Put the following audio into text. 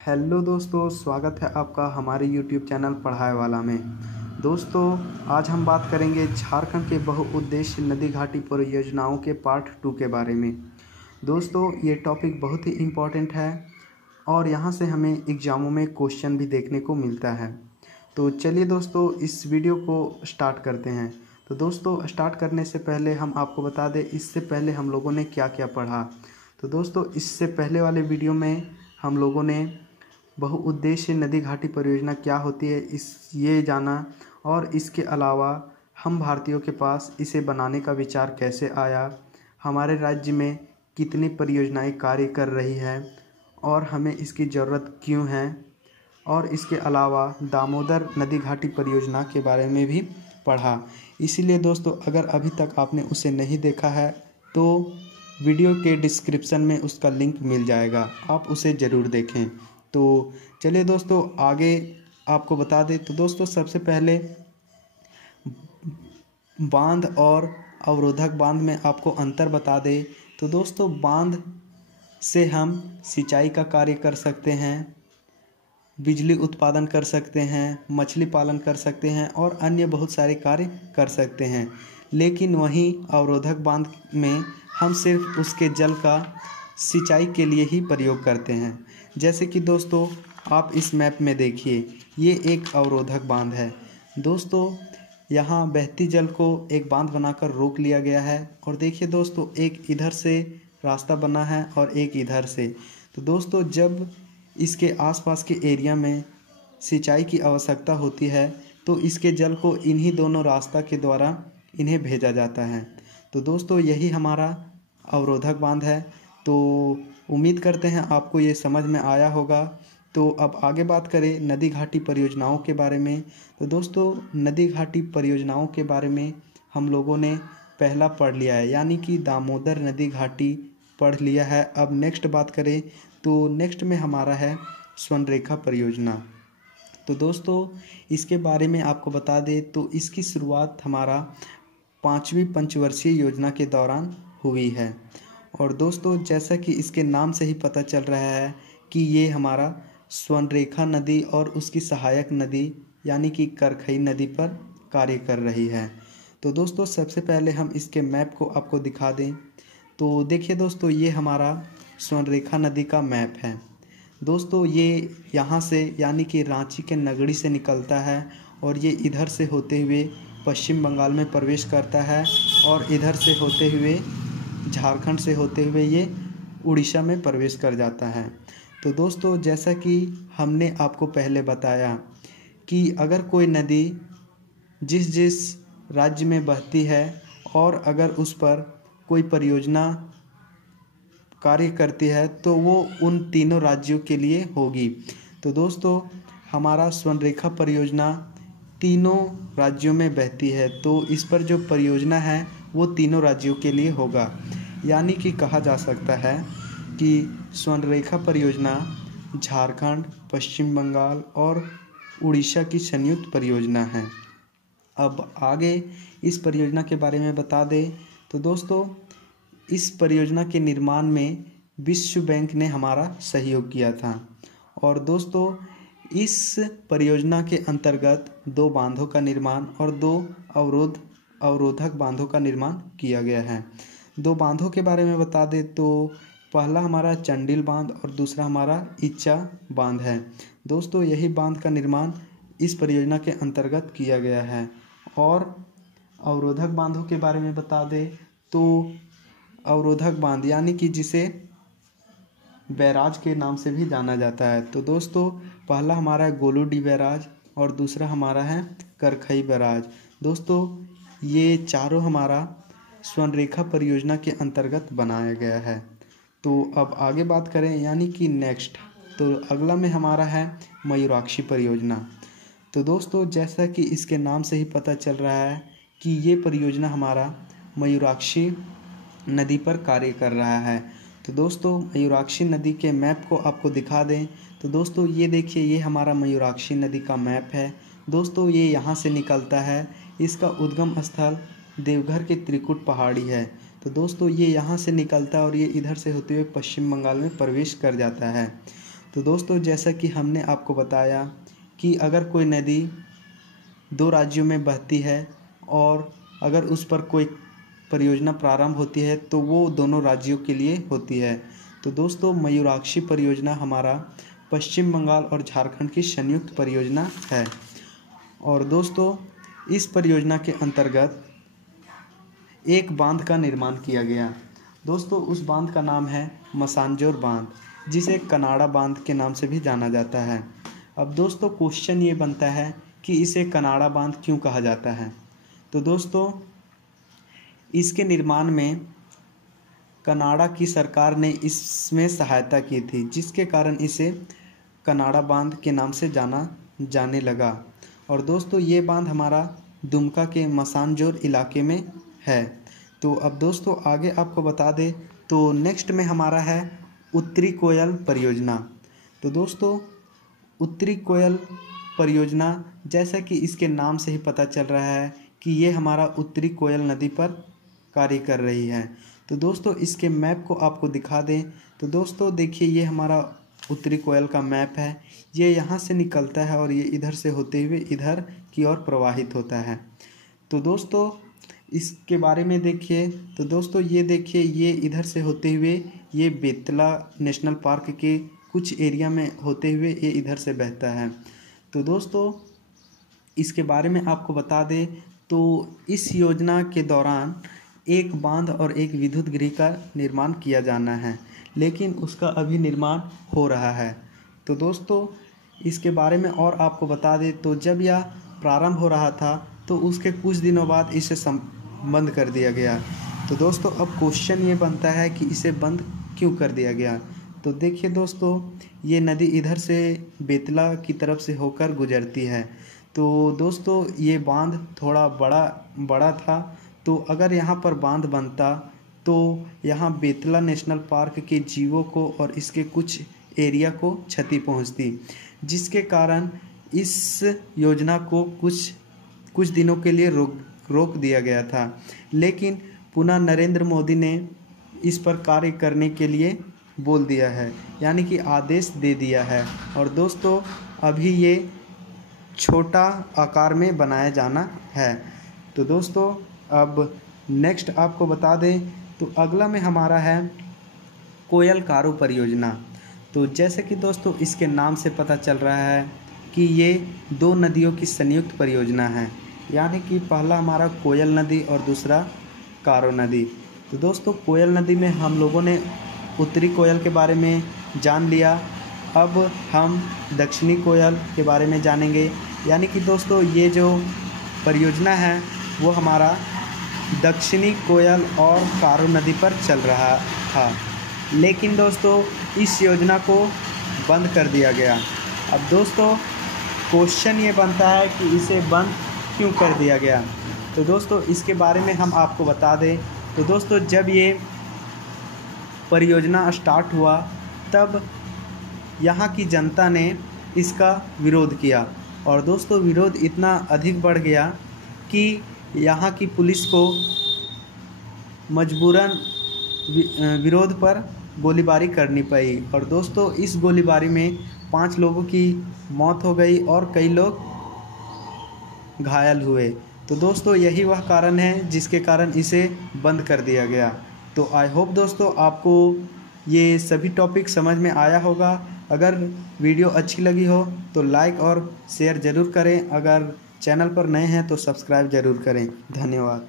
Hello दोस्तों, स्वागत है आपका हमारे यूट्यूब चैनल पढ़ाई वाला में। दोस्तों, आज हम बात करेंगे झारखंड के बहुउद्देश्य नदी घाटी परियोजनाओं के पार्ट 2 के बारे में। दोस्तों, ये टॉपिक बहुत ही इम्पोर्टेंट है और यहाँ से हमें एग्ज़ामों में क्वेश्चन भी देखने को मिलता है। तो चलिए दोस्तों, इस वीडियो को स्टार्ट करते हैं। तो दोस्तों, स्टार्ट करने से पहले हम आपको बता दें, इससे पहले हम लोगों ने क्या क्या पढ़ा। तो दोस्तों, इससे पहले वाले वीडियो में हम लोगों ने बहुउद्देश्य नदी घाटी परियोजना क्या होती है ये जाना, और इसके अलावा हम भारतीयों के पास इसे बनाने का विचार कैसे आया, हमारे राज्य में कितनी परियोजनाएं कार्य कर रही है और हमें इसकी ज़रूरत क्यों है, और इसके अलावा दामोदर नदी घाटी परियोजना के बारे में भी पढ़ा। इसीलिए दोस्तों, अगर अभी तक आपने उसे नहीं देखा है तो वीडियो के डिस्क्रिप्शन में उसका लिंक मिल जाएगा, आप उसे ज़रूर देखें। तो चलिए दोस्तों, आगे आपको बता दें। तो दोस्तों, सबसे पहले बांध और अवरोधक बांध में आपको अंतर बता दें। तो दोस्तों, बांध से हम सिंचाई का कार्य कर सकते हैं, बिजली उत्पादन कर सकते हैं, मछली पालन कर सकते हैं और अन्य बहुत सारे कार्य कर सकते हैं। लेकिन वहीं अवरोधक बांध में हम सिर्फ उसके जल का सिंचाई के लिए ही प्रयोग करते हैं। जैसे कि दोस्तों, आप इस मैप में देखिए, ये एक अवरोधक बांध है। दोस्तों, यहाँ बहती जल को एक बांध बनाकर रोक लिया गया है। और देखिए दोस्तों, एक इधर से रास्ता बना है और एक इधर से। तो दोस्तों, जब इसके आसपास के एरिया में सिंचाई की आवश्यकता होती है तो इसके जल को इन्हीं दोनों रास्ता के द्वारा इन्हें भेजा जाता है। तो दोस्तों, यही हमारा अवरोधक बांध है। तो उम्मीद करते हैं आपको ये समझ में आया होगा। तो अब आगे बात करें नदी घाटी परियोजनाओं के बारे में। तो दोस्तों, नदी घाटी परियोजनाओं के बारे में हम लोगों ने पहला पढ़ लिया है, यानी कि दामोदर नदी घाटी पढ़ लिया है। अब नेक्स्ट बात करें तो नेक्स्ट में हमारा है स्वर्णरेखा परियोजना। तो दोस्तों, इसके बारे में आपको बता दें तो इसकी शुरुआत हमारा 5वीं पंचवर्षीय योजना के दौरान हुई है। और दोस्तों, जैसा कि इसके नाम से ही पता चल रहा है कि ये हमारा स्वर्णरेखा नदी और उसकी सहायक नदी यानी कि करखई नदी पर कार्य कर रही है। तो दोस्तों, सबसे पहले हम इसके मैप को आपको दिखा दें। तो देखिए दोस्तों, ये हमारा स्वर्णरेखा नदी का मैप है। दोस्तों, ये यहाँ से यानी कि रांची के नगड़ी से निकलता है और ये इधर से होते हुए पश्चिम बंगाल में प्रवेश करता है और इधर से होते हुए झारखंड से होते हुए ये उड़ीसा में प्रवेश कर जाता है। तो दोस्तों, जैसा कि हमने आपको पहले बताया कि अगर कोई नदी जिस जिस राज्य में बहती है और अगर उस पर कोई परियोजना कार्य करती है तो वो उन तीनों राज्यों के लिए होगी। तो दोस्तों, हमारा स्वर्णरेखा परियोजना तीनों राज्यों में बहती है, तो इस पर जो परियोजना है वो तीनों राज्यों के लिए होगा। यानी कि कहा जा सकता है कि स्वर्णरेखा परियोजना झारखंड, पश्चिम बंगाल और उड़ीसा की संयुक्त परियोजना है। अब आगे इस परियोजना के बारे में बता दें। तो दोस्तों, इस परियोजना के निर्माण में विश्व बैंक ने हमारा सहयोग किया था। और दोस्तों, इस परियोजना के अंतर्गत 2 बांधों का निर्माण और 2 अवरोधक बांधों का निर्माण किया गया है। 2 बांधों के बारे में बता दें तो पहला हमारा चंडिल बांध और दूसरा हमारा इच्चा बांध है। दोस्तों, यही बांध का निर्माण इस परियोजना के अंतर्गत किया गया है। और अवरोधक बांधों के बारे में बता दें तो अवरोधक बांध यानी कि जिसे बैराज के नाम से भी जाना जाता है। तो दोस्तों, पहला हमारा है गोलूडी बैराज और दूसरा हमारा है करखई बैराज। दोस्तों, ये चारों हमारा स्वर्णरेखा परियोजना के अंतर्गत बनाया गया है। तो अब आगे बात करें यानी कि नेक्स्ट, तो अगला में हमारा है मयूराक्षी परियोजना। तो दोस्तों, जैसा कि इसके नाम से ही पता चल रहा है कि ये परियोजना हमारा मयूराक्षी नदी पर कार्य कर रहा है। तो दोस्तों, मयूराक्षी नदी के मैप को आपको दिखा दें। तो दोस्तों, ये देखिए, ये हमारा मयूराक्षी नदी का मैप है। दोस्तों, ये यहाँ से निकलता है, इसका उद्गम स्थल देवघर के त्रिकुट पहाड़ी है। तो दोस्तों, ये यहाँ से निकलता है और ये इधर से होते हुए पश्चिम बंगाल में प्रवेश कर जाता है। तो दोस्तों जैसा कि हमने आपको बताया कि अगर कोई नदी 2 राज्यों में बहती है और अगर उस पर कोई परियोजना प्रारंभ होती है तो वो दोनों राज्यों के लिए होती है। तो दोस्तों मयूराक्षी परियोजना हमारा पश्चिम बंगाल और झारखंड की संयुक्त परियोजना है। और दोस्तों इस परियोजना के अंतर्गत एक बांध का निर्माण किया गया। दोस्तों उस बांध का नाम है मसानजोर बांध, जिसे कनाड़ा बांध के नाम से भी जाना जाता है। अब दोस्तों क्वेश्चन ये बनता है कि इसे कनाड़ा बांध क्यों कहा जाता है। तो दोस्तों इसके निर्माण में कनाडा की सरकार ने इसमें सहायता की थी, जिसके कारण इसे कनाड़ा बांध के नाम से जाना जाने लगा। और दोस्तों ये बांध हमारा दुमका के मसानजोर इलाके में है। तो अब दोस्तों आगे आपको बता दें तो नेक्स्ट में हमारा है उत्तरी कोयल परियोजना। तो दोस्तों उत्तरी कोयल परियोजना जैसा कि इसके नाम से ही पता चल रहा है कि ये हमारा उत्तरी कोयल नदी पर कार्य कर रही है। तो दोस्तों इसके मैप को आपको दिखा दें तो दोस्तों देखिए ये हमारा उत्तरी कोयल का मैप है। ये यहाँ से निकलता है और ये इधर से होते हुए इधर की ओर प्रवाहित होता है। तो दोस्तों इसके बारे में देखिए तो दोस्तों ये देखिए ये इधर से होते हुए ये बेतला नेशनल पार्क के कुछ एरिया में होते हुए ये इधर से बहता है। तो दोस्तों इसके बारे में आपको बता दें तो इस योजना के दौरान एक बांध और एक विद्युत गृह का निर्माण किया जाना है, लेकिन उसका अभी निर्माण हो रहा है। तो दोस्तों इसके बारे में और आपको बता दें तो जब यह प्रारंभ हो रहा था तो उसके कुछ दिनों बाद इसे बंद कर दिया गया। तो दोस्तों अब क्वेश्चन ये बनता है कि इसे बंद क्यों कर दिया गया। तो देखिए दोस्तों ये नदी इधर से बेतला की तरफ से होकर गुजरती है। तो दोस्तों ये बांध थोड़ा बड़ा था, तो अगर यहाँ पर बांध बनता तो यहाँ बेतला नेशनल पार्क के जीवों को और इसके कुछ एरिया को क्षति पहुँचती, जिसके कारण इस योजना को कुछ दिनों के लिए रोक दिया गया था। लेकिन पुनः नरेंद्र मोदी ने इस पर कार्य करने के लिए बोल दिया है, यानी कि आदेश दे दिया है। और दोस्तों अभी ये छोटा आकार में बनाया जाना है। तो दोस्तों अब नेक्स्ट आपको बता दें तो अगला में हमारा है कोयल कारो परियोजना। तो जैसे कि दोस्तों इसके नाम से पता चल रहा है कि ये 2 नदियों की संयुक्त परियोजना है, यानी कि पहला हमारा कोयल नदी और दूसरा कारो नदी। तो दोस्तों कोयल नदी में हम लोगों ने उत्तरी कोयल के बारे में जान लिया। अब हम दक्षिणी कोयल के बारे में जानेंगे, यानी कि दोस्तों ये जो परियोजना है वो हमारा दक्षिणी कोयल और कारो नदी पर चल रहा था, लेकिन दोस्तों इस योजना को बंद कर दिया गया। अब दोस्तों क्वेश्चन ये बनता है कि इसे बंद क्यों कर दिया गया। तो दोस्तों इसके बारे में हम आपको बता दें तो दोस्तों जब ये परियोजना स्टार्ट हुआ तब यहाँ की जनता ने इसका विरोध किया, और दोस्तों विरोध इतना अधिक बढ़ गया कि यहाँ की पुलिस को मजबूरन विरोध पर गोलीबारी करनी पड़ी। और दोस्तों इस गोलीबारी में 5 लोगों की मौत हो गई और कई लोग घायल हुए। तो दोस्तों यही वह कारण है जिसके कारण इसे बंद कर दिया गया। तो आई होप दोस्तों आपको ये सभी टॉपिक समझ में आया होगा। अगर वीडियो अच्छी लगी हो तो लाइक और शेयर ज़रूर करें। अगर चैनल पर नए हैं तो सब्सक्राइब ज़रूर करें। धन्यवाद।